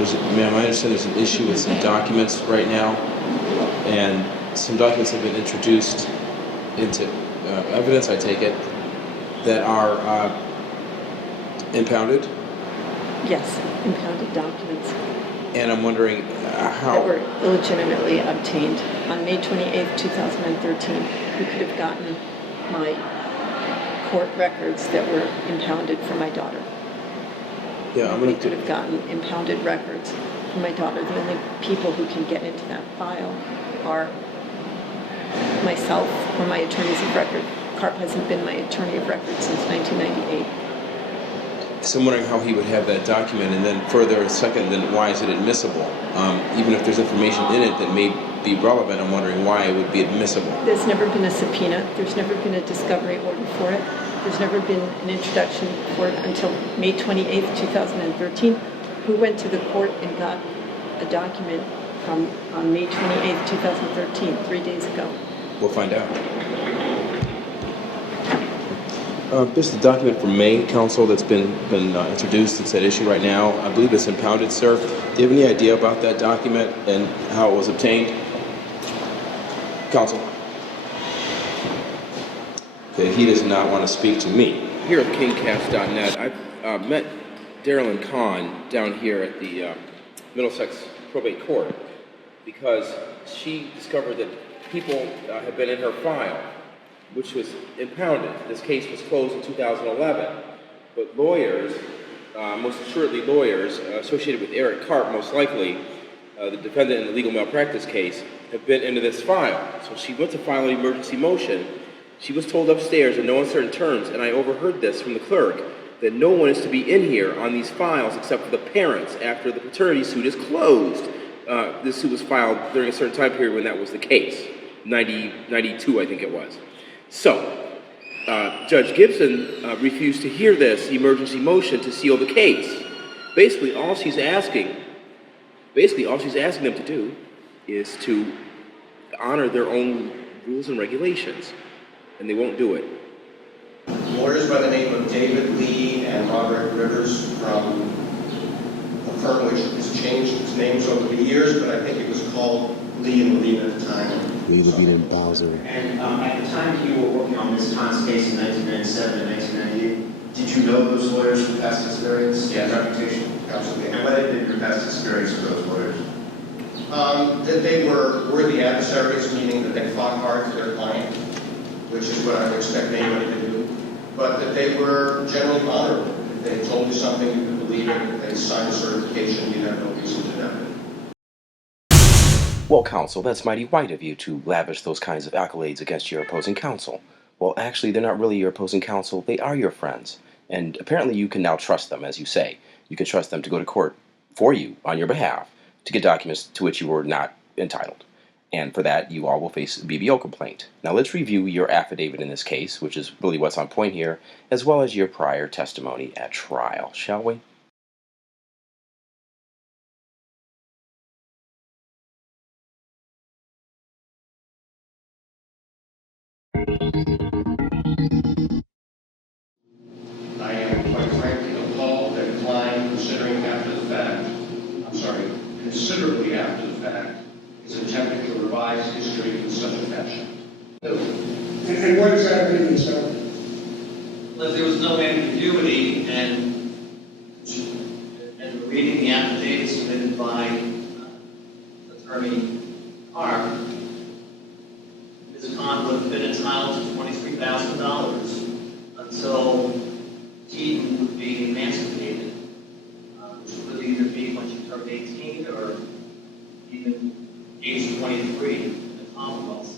Ma'am, I understand there's an issue with some documents right now, and some documents have been introduced into evidence, I take it, that are impounded? Yes, impounded documents. And I'm wondering how... That were illegitimately obtained. On May 28th, 2013, we could have gotten my court records that were impounded for my daughter. Yeah, We could have gotten impounded records for my daughter. The only people who can get into that file are myself or my attorneys of record. Karp hasn't been my attorney of record since 1998. So I'm wondering how he would have that document, and then further, second, then why is it admissible? Even if there's information in it that may be relevant, I'm wondering why it would be admissible. There's never been a subpoena. There's never been a discovery order for it. There's never been an introduction for it until May 28th, 2013. Who went to the court and got a document from on May 28th, 2013, 3 days ago? We'll find out. This is the document from May, counsel, that's been introduced. It's at issue right now. I believe it's impounded, sir. Do you have any idea about that document and how it was obtained? Counsel? Okay, he does not want to speak to me. Here at KingCast.net, I've met Darylyn Kahn down here at the Middlesex Probate Court because she discovered that people have been in her file, which was impounded. This case was closed in 2011, but lawyers, most assuredly lawyers, associated with Eric Karp, most likely, the defendant in the legal malpractice case, have been into this file. So she went to file an emergency motion. She was told upstairs in no uncertain terms, and I overheard this from the clerk, that no one is to be in here on these files except for the parents after the paternity suit is closed. This suit was filed during a certain time period when that was the case, 92, I think it was. So, Judge Gibson refused to hear this emergency motion to seal the case. Basically, all she's asking them to do is to honor their own rules and regulations, and they won't do it. Lawyers by the name of David Lee and Robert Rivers from a firm which has changed its names over the years, but I think it was called Lee and Levine at the time. Lee, Levine, and Bowser. And at the time you were working on Ms. Khan's case in 1997 and 1998, did you know those lawyers from past experience? Yes. Reputation? Absolutely. And what had been your past experience with those lawyers? That they were worthy adversaries, meaning that they fought hard for their client, which is what I would expect anybody to do, but that they were generally honorable. If they told you something, you could believe it. If they signed a certification, you have no reason to doubt it. Well, counsel, that's mighty white of you to lavish those kinds of accolades against your opposing counsel. Well, actually, they're not really your opposing counsel. They are your friends. And apparently you can now trust them, as you say. You can trust them to go to court for you, on your behalf, to get documents to which you were not entitled. And for that, you all will face a BBO complaint. Now, let's review your affidavit in this case, which is really what's on point here, as well as your prior testimony at trial, shall we? I am quite frankly appalled that Klein, considering after the fact, considerably after the fact, is attempting to revise history in such a fashion. And what exactly is that? Well, there was no ambiguity, and reading the affidavit submitted by Attorney Karp, Ms. Khan would have been entitled to $23,000 until Keaton would be emancipated, which would either be when she turned 18 or even age 23 in the Commonwealth.